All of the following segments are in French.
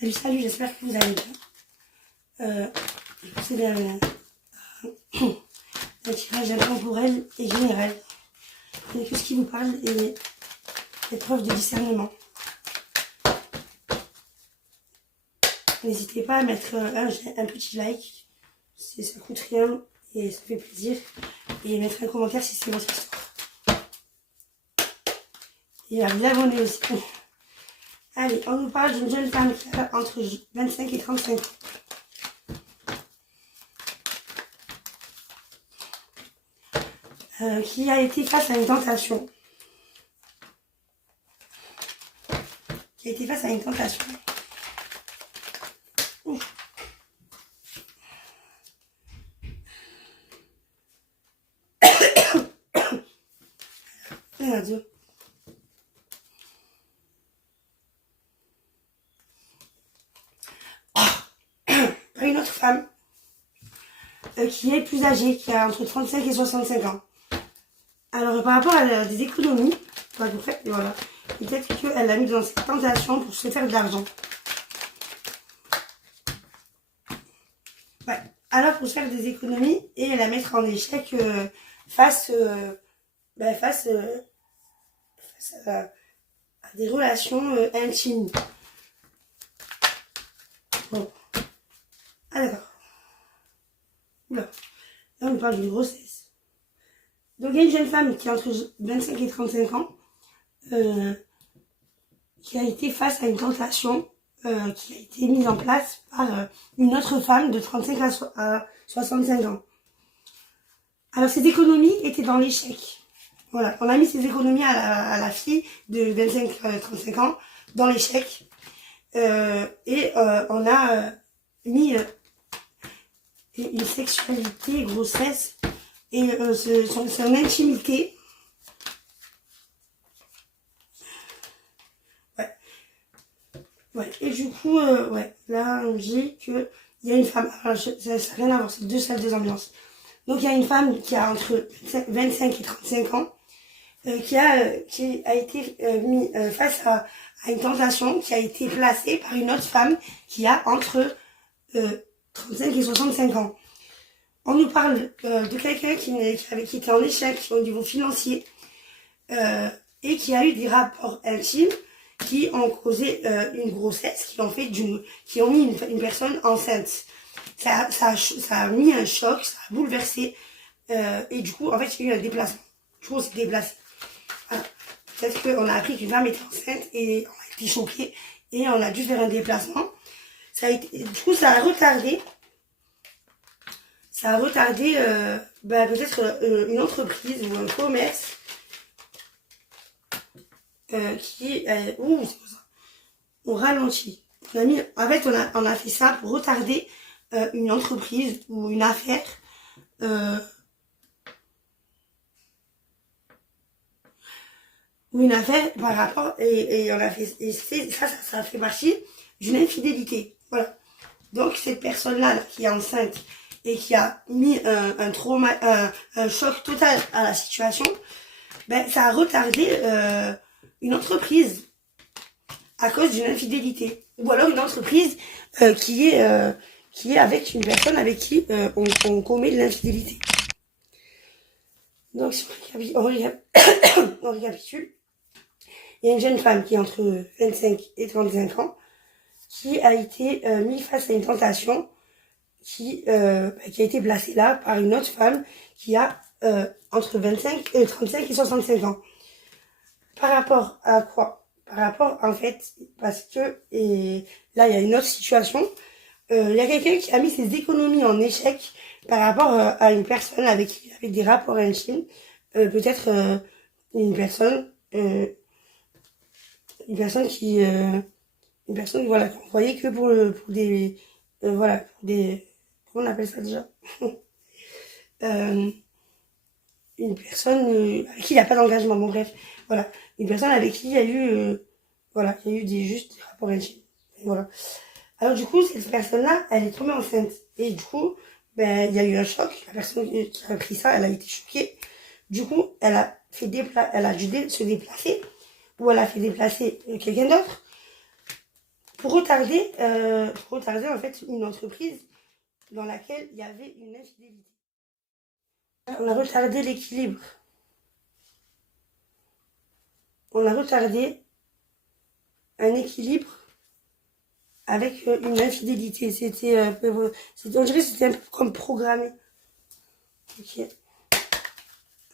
Salut, j'espère que vous allez bien. C'est un tirage intemporel et général. Il n'y a que ce qui vous parle et l'épreuve de discernement. N'hésitez pas à mettre un petit like, ça coûte rien et ça fait plaisir. Et mettre un commentaire si c'est votre histoire. Et à vous abonner aussi. Allez, on nous parle d'une jeune femme qui a entre 25 et 35 ans. Qui a été face à une tentation. Ouf. Dieu. Par une autre femme qui est plus âgée, qui a entre 35 et 65 ans. Alors, par rapport à des économies, voilà, peut-être qu'elle l'a mis dans cette tentation pour se faire de l'argent. Ouais. Alors, pour se faire des économies et la mettre en échec face à des relations intimes. Bon. Ah, d'accord. Oula. Là, on parle d'une grossesse. Donc, il y a une jeune femme qui a entre 25 et 35 ans qui a été face à une tentation qui a été mise en place par une autre femme de 35 à 65 ans. Alors, ces économies étaient dans l'échec. Voilà, on a mis ces économies à la fille de 25-35 ans dans l'échec. Et on a mis une sexualité, grossesse et son intimité. Ouais, et du coup, là on dit qu'il y a une femme, alors ça n'a rien à voir, c'est deux salles, deux ambiances. Donc il y a une femme qui a entre 25 et 35 ans, qui a été mise face à une tentation qui a été placée par une autre femme qui a entre 35 et 65 ans. On nous parle de quelqu'un qui était en échec au niveau financier et qui a eu des rapports intimes qui ont causé une grossesse, qui ont mis une personne enceinte. Ça a mis un choc, ça a bouleversé et du coup, en fait, il y a eu un déplacement. Du coup, on s'est déplacé. Voilà. Peut-être qu'on a appris qu'une femme était enceinte et on a été choqués et on a dû faire un déplacement. Du coup, ça a retardé peut-être une entreprise ou un commerce on ralentit. On a fait ça pour retarder une entreprise ou une affaire par rapport et on a fait et ça fait partie d'une infidélité. Voilà. Donc cette personne-là qui est enceinte et qui a mis un trauma, un choc total à la situation, ça a retardé une entreprise à cause d'une infidélité. Ou alors une entreprise qui est avec une personne avec qui on commet de l'infidélité. Donc si on récapitule, il y a une jeune femme qui est entre 25 et 35 ans qui a été mise face à une tentation qui a été placée là par une autre femme qui a entre 35 et 65 ans. Par rapport à quoi? Par rapport, en fait, parce que, et là, il y a une autre situation. Il y a quelqu'un qui a mis ses économies en échec par rapport à une personne avec des rapports intimes. Peut-être une personne voilà, qu'on voyait que pour des, comment on appelle ça déjà? Une personne avec qui il n'y a pas d'engagement, bon bref, voilà, une personne avec qui il y a eu, des rapports intimes, voilà. Alors du coup, cette personne-là, elle est tombée enceinte, et du coup, il y a eu un choc, la personne qui a appris ça, elle a été choquée, du coup, elle a dû se déplacer, ou elle a fait déplacer quelqu'un d'autre, pour retarder en fait une entreprise dans laquelle il y avait une infidélité. On a retardé l'équilibre. On a retardé un équilibre avec une infidélité. On dirait que c'était un peu comme programmé. Ok.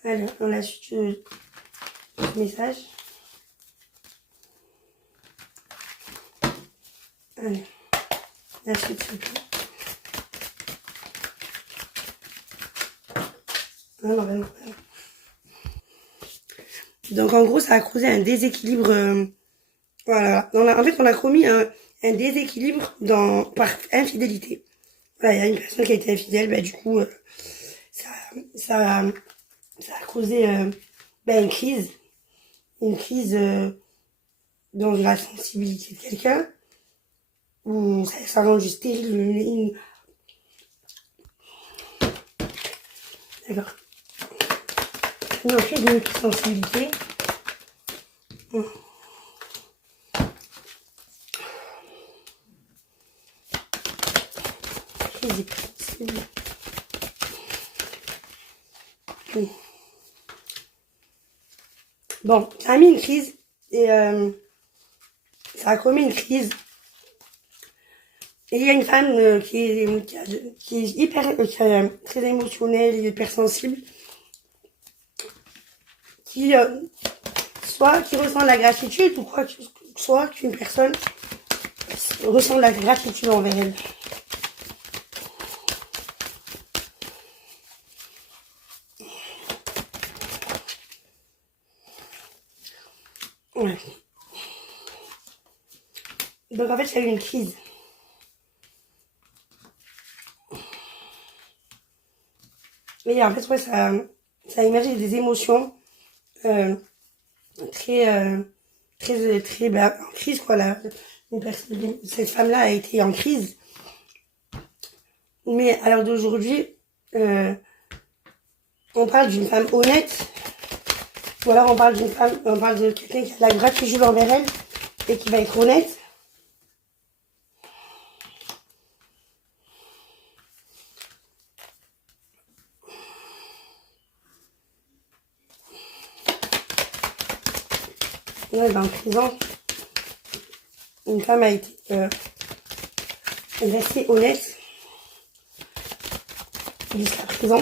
Alors, on a suite le message. Allez, la suite c'est tout. Ah non, bah non. Donc en gros, ça a causé un déséquilibre. Voilà. En fait, on a commis un déséquilibre par infidélité. Voilà, il y a une personne qui a été infidèle, bah du coup, ça, ça, ça a causé une crise. Une crise dans la sensibilité de quelqu'un. Où ça rend juste stérile. D'accord. Une crise de sensibilité. Bon, ça a mis une crise et ça a commis une crise. Et il y a une femme qui est hyper très émotionnelle et hyper sensible, qui soit qui ressent de la gratitude ou quoi, soit qu'une personne ressent de la gratitude envers elle. Ouais. Donc en fait, il y a eu une crise. Et en fait, ouais, ça a émergé des émotions très, en crise, quoi. Cette femme-là a été en crise. Mais à l'heure d'aujourd'hui, on parle d'une femme honnête. Ou alors on parle de quelqu'un qui a la gratitude envers elle et qui va être honnête. Ouais, dans le présent, une femme a été restée honnête jusqu'à présent.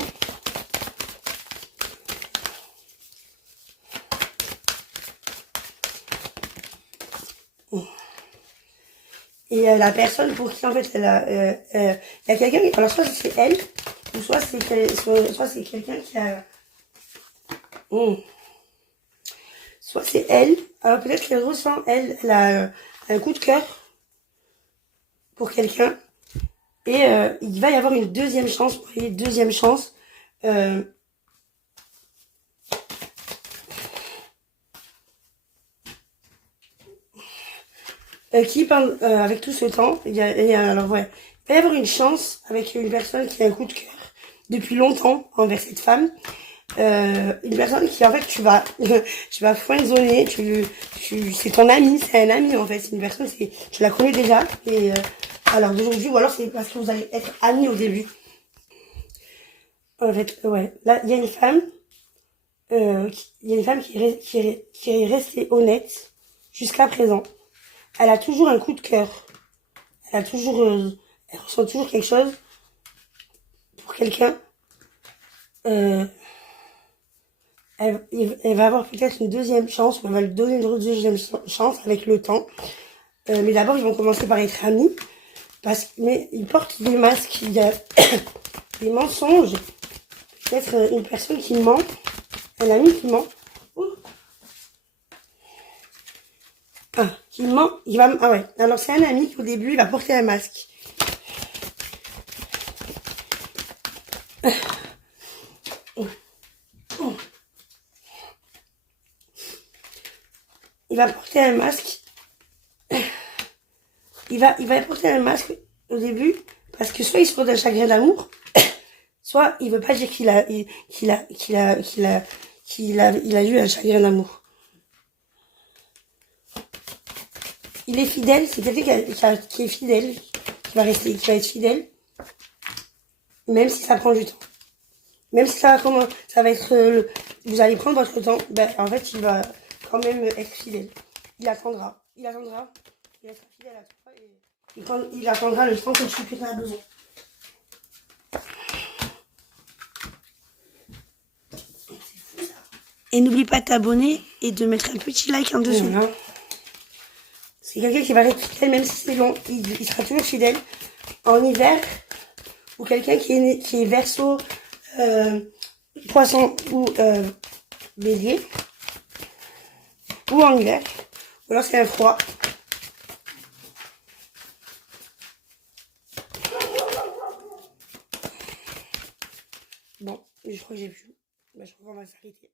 Et la personne pour qui en fait il y a quelqu'un, alors soit c'est elle, ou soit c'est quelqu'un qui a... Soit c'est elle, alors peut-être qu'elle ressent, elle a un coup de cœur pour quelqu'un, et il va y avoir une deuxième chance, avec tout ce temps, alors ouais, il va y avoir une chance avec une personne qui a un coup de cœur depuis longtemps envers cette femme. Une personne qui en fait tu vas friendzoner, c'est ton ami, c'est un ami en fait, c'est une personne, tu la connais déjà et alors d'aujourd'hui ou alors c'est parce que vous allez être amis au début. En fait, ouais, là il y a une femme, qui est restée honnête jusqu'à présent. Elle a toujours un coup de cœur. Elle a toujours, elle ressent toujours quelque chose pour quelqu'un. Euh, elle va avoir peut-être une deuxième chance, on va lui donner une deuxième chance avec le temps. Mais d'abord, ils vont commencer par être amis. Mais ils portent des masques, il y a des mensonges. Peut-être une personne qui ment, un ami qui ment. Qui ment, ah ouais, alors c'est un ami qui au début, il va porter un masque. Il va porter un masque. Il va porter un masque au début parce que soit il se porte un chagrin d'amour, soit il veut pas dire qu'il a eu un chagrin d'amour. il est fidèle, c'est quelqu'un qui est fidèle, qui va être fidèle, même si ça prend du temps. Même si ça va être, vous allez prendre votre temps, ben, en fait, il va quand même être fidèle. Il attendra, il sera fidèle à toi et quand il attendra le temps que tu as besoin. C'est fou ça. Et n'oublie pas de t'abonner et de mettre un petit like en dessous. Voilà. C'est quelqu'un qui va être fidèle, même si c'est long, il sera toujours fidèle. En hiver, ou quelqu'un qui est Verseau, poisson ou bélier, ou en hiver, ou alors c'est un froid. Bon, je crois que j'ai vu. Je crois qu'on va s'arrêter.